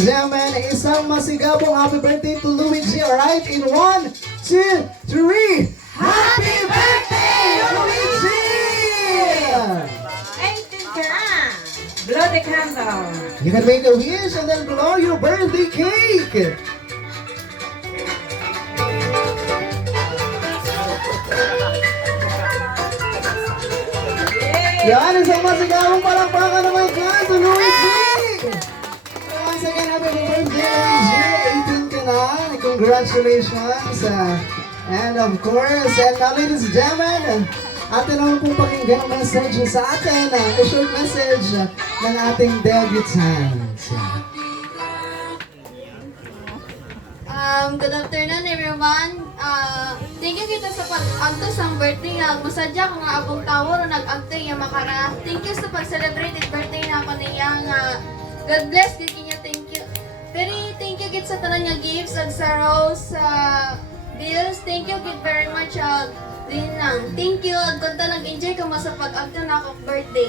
and gentlemen, isang masigabong happy birthday to Luigi, alright? In 1, 2, 3, happy birthday, Luigi! 18 ka na. Blow the candle. You can make a wish and then blow your birthday cake. Yan, isang masigabong palakpakan naman dyan to Luigi! So once again, happy birthday, Luigi! 18 ka na. Congratulations! And of course, and now ladies and gentlemen, atin naman pong pakinggan ang message sa atin, a short message ng ating debutant. Good afternoon everyone. Thank you kita sa pag-agto sa birthday nga. Musadya ko nga abong tawo na nag-agto yung makara. Thank you sa pag-celebrate birthday na ako niya nga. God bless gid kinyo. Thank you. Very thank you gid sa tanan nga gifts ag sa rose bills. Thank you gid very much din lang. Thank you. Ag kunta nag-enjoy ka mo sa pag-agto na ako birthday.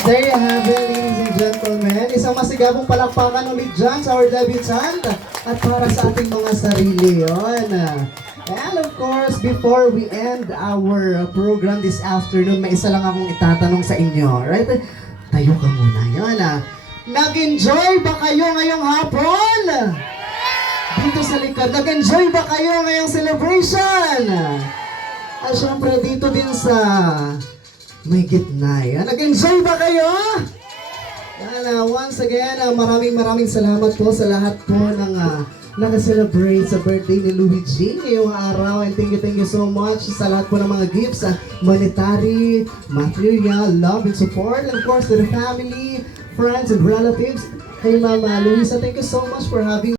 There you have it, ladies and gentlemen. Isang masigabong palakpakan ulit dyan sa our debutant at para sa ating mga sarili yon. And of course, before we end our program this afternoon, may isa lang akong itatanong sa inyo. Right? Tayo ka muna yon. Nag-enjoy ba kayo ngayong hapon? Dito sa likod, nag-enjoy ba kayo ngayong celebration? At syempre dito din sa may gitna yan. Nag-enjoy ba kayo? Yan, once again, maraming salamat po sa lahat po ng nag-celebrate sa birthday ni Luigi ngayong araw. And thank you so much sa lahat po ng mga gifts, monetary, material, love and support. And of course, to the family, friends and relatives. Kay Mama Luisa, thank you so much for having